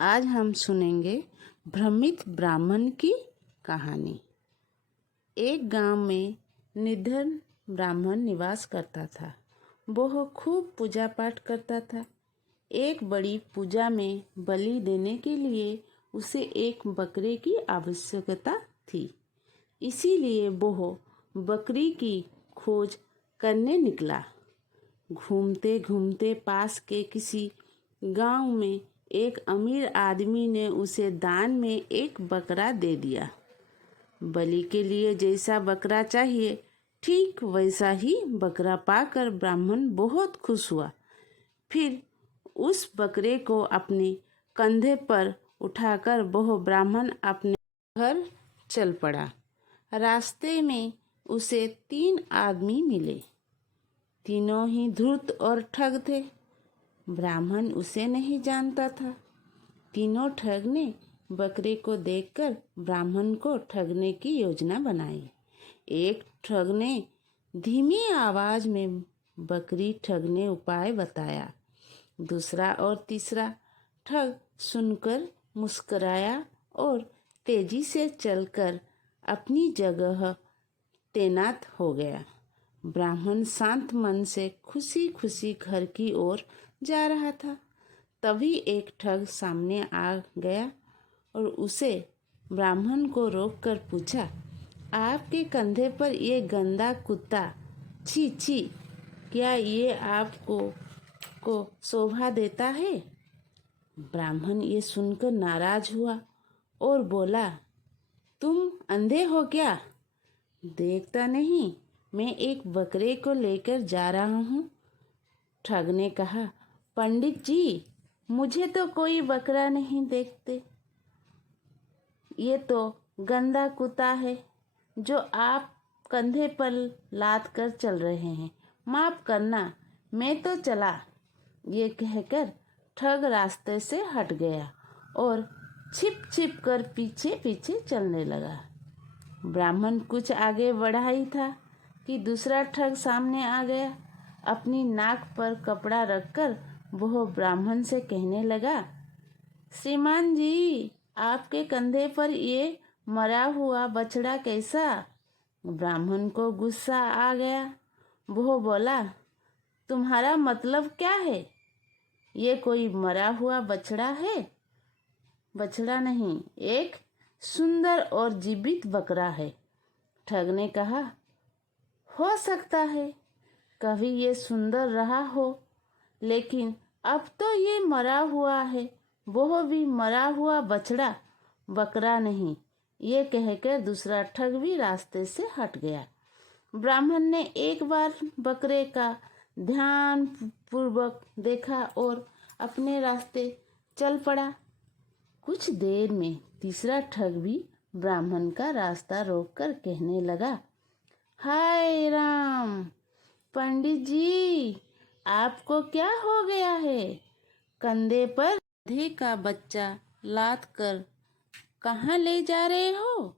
आज हम सुनेंगे भ्रमित ब्राह्मण की कहानी। एक गांव में निधन ब्राह्मण निवास करता था। वह खूब पूजा पाठ करता था। एक बड़ी पूजा में बलि देने के लिए उसे एक बकरे की आवश्यकता थी। इसीलिए वह बकरी की खोज करने निकला। घूमते घूमते पास के किसी गांव में एक अमीर आदमी ने उसे दान में एक बकरा दे दिया। बलि के लिए जैसा बकरा चाहिए ठीक वैसा ही बकरा पाकर ब्राह्मण बहुत खुश हुआ। फिर उस बकरे को अपने कंधे पर उठाकर वह ब्राह्मण अपने घर चल पड़ा। रास्ते में उसे 3 आदमी मिले। तीनों ही धूर्त और ठग थे। ब्राह्मण उसे नहीं जानता था। तीनों ठग ने बकरे को देखकर ब्राह्मण को ठगने की योजना बनाई। एक ठग ने धीमी आवाज में बकरी ठगने उपाय बताया। दूसरा और तीसरा ठग सुनकर मुस्कुराया और तेजी से चलकर अपनी जगह तैनात हो गया। ब्राह्मण शांत मन से खुशी खुशी घर की ओर जा रहा था। तभी एक ठग सामने आ गया और उसे ब्राह्मण को रोककर पूछा, आपके कंधे पर ये गंदा कुत्ता, छी छी, क्या ये आपको शोभा देता है? ब्राह्मण ये सुनकर नाराज हुआ और बोला, तुम अंधे हो क्या? देखता नहीं मैं एक बकरे को लेकर जा रहा हूँ। ठग ने कहा, पंडित जी, मुझे तो कोई बकरा नहीं देखते। ये तो गंदा कुत्ता है जो आप कंधे पर लाद कर चल रहे हैं। माफ करना, मैं तो चला। ये कहकर ठग रास्ते से हट गया और छिप छिप कर पीछे पीछे चलने लगा। ब्राह्मण कुछ आगे बढ़ा ही था कि दूसरा ठग सामने आ गया। अपनी नाक पर कपड़ा रखकर वह ब्राह्मण से कहने लगा, श्रीमान जी, आपके कंधे पर ये मरा हुआ बछड़ा कैसा? ब्राह्मण को गुस्सा आ गया। वह बोला, तुम्हारा मतलब क्या है? ये कोई मरा हुआ बछड़ा है? बछड़ा नहीं, एक सुंदर और जीवित बकरा है। ठग ने कहा, हो सकता है कभी ये सुंदर रहा हो, लेकिन अब तो ये मरा हुआ है, वो भी मरा हुआ बछड़ा, बकरा नहीं। ये कहकर दूसरा ठग भी रास्ते से हट गया। ब्राह्मण ने एक बार बकरे का ध्यान पूर्वक देखा और अपने रास्ते चल पड़ा। कुछ देर में तीसरा ठग भी ब्राह्मण का रास्ता रोककर कहने लगा, हाय राम, पंडित जी, आपको क्या हो गया है? कंधे पर गधे का बच्चा लाद कर कहाँ ले जा रहे हो?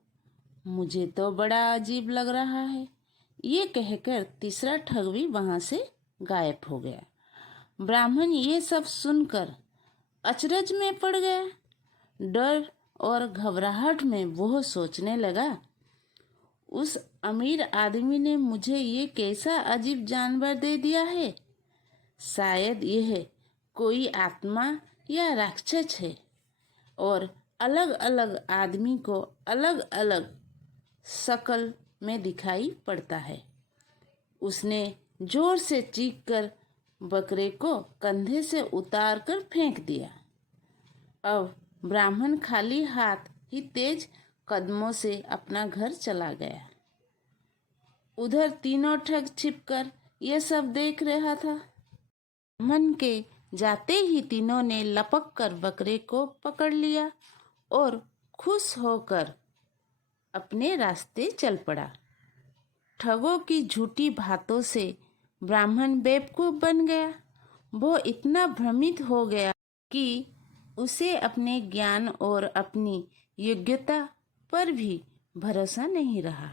मुझे तो बड़ा अजीब लग रहा है। ये कहकर तीसरा ठग भी वहां से गायब हो गया। ब्राह्मण ये सब सुनकर अचरज में पड़ गया। डर और घबराहट में वह सोचने लगा, उस अमीर आदमी ने मुझे ये कैसा अजीब जानवर दे दिया है? शायद यह कोई आत्मा या राक्षस है और अलग अलग आदमी को अलग अलग शक्ल में दिखाई पड़ता है। उसने जोर से चीख कर बकरे को कंधे से उतार कर फेंक दिया। अब ब्राह्मण खाली हाथ ही तेज कदमों से अपना घर चला गया। उधर तीनों ठग छिपकर ये सब देख रहा था। ब्राह्मण के जाते ही तीनों ने लपक कर बकरे को पकड़ लिया और खुश होकर अपने रास्ते चल पड़ा। ठगों की झूठी बातों से ब्राह्मण बेवकूफ बन गया। वो इतना भ्रमित हो गया कि उसे अपने ज्ञान और अपनी योग्यता पर भी भरोसा नहीं रहा।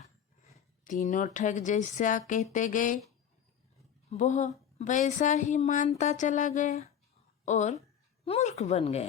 तीनों ठग जैसा कहते गए वह वैसा ही मानता चला गया और मूर्ख बन गया।